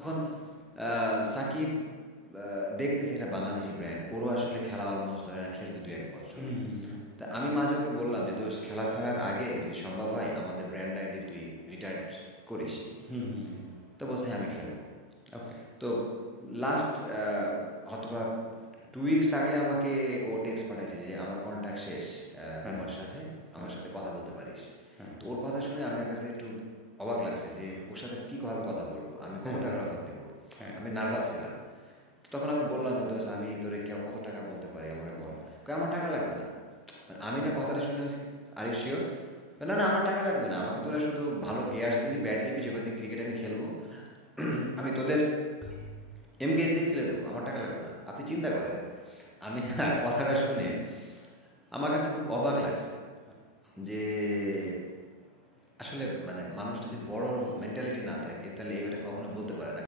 তখন সাকিব দেখতেছি এটা বাংলাদেশি ব্র্যান্ড, ওরও আসলে খেলা অলমোস্ট খেলবে ২-১ বছর। তা আমি মাঝে ওকে বললাম যে দোস্ত খেলা ছাড়ার আগে যদি সম্ভব হয় আমাদের ব্র্যান্ডটা যদি তুই রিটায়ার করিস। তো বলছে হ্যাঁ আমি খেলবো। ওকে। তো লাস্ট হয়তোবা 2 উইকস আগে আমাকে ও টেক্সট পাঠাইছে যে আমার কন্ট্যাক্ট শেষ, আমার সাথে কথা বলতে পারিস। তো ওর কথা শুনে আমার কাছে একটু অবাক লাগছে যে ওর সাথে কীভাবে কথা বলবো, আমি কত টাকা অফার দেবো, আমি নার্ভাস ছিলাম। তখন আমি বললাম যে দোস্ত আমি তোরে কত টাকা বলতে পারি আমার বল। আমার টাকা লাগবে না। আমি না কথাটা শুনে আর ইউ শিওর? না না আমার টাকা লাগবে না, আমাকে তোরা শুধু ভালো গিয়ার্স দিবি, ব্যাট দিবি, যেখানে ক্রিকেট আমি খেলবো, আমি তোদের এমগেজ দিয়ে খেলে দেবো, আমার টাকা লাগবে না, আপনি চিন্তা করেন। আমি কথাটা শুনে আমার কাছে খুব অবাক লাগছে যে আসলে মানে মানুষ যদি বড় মেন্টালিটি না থাকে তাহলে এটা কখনো বলতে পারে না।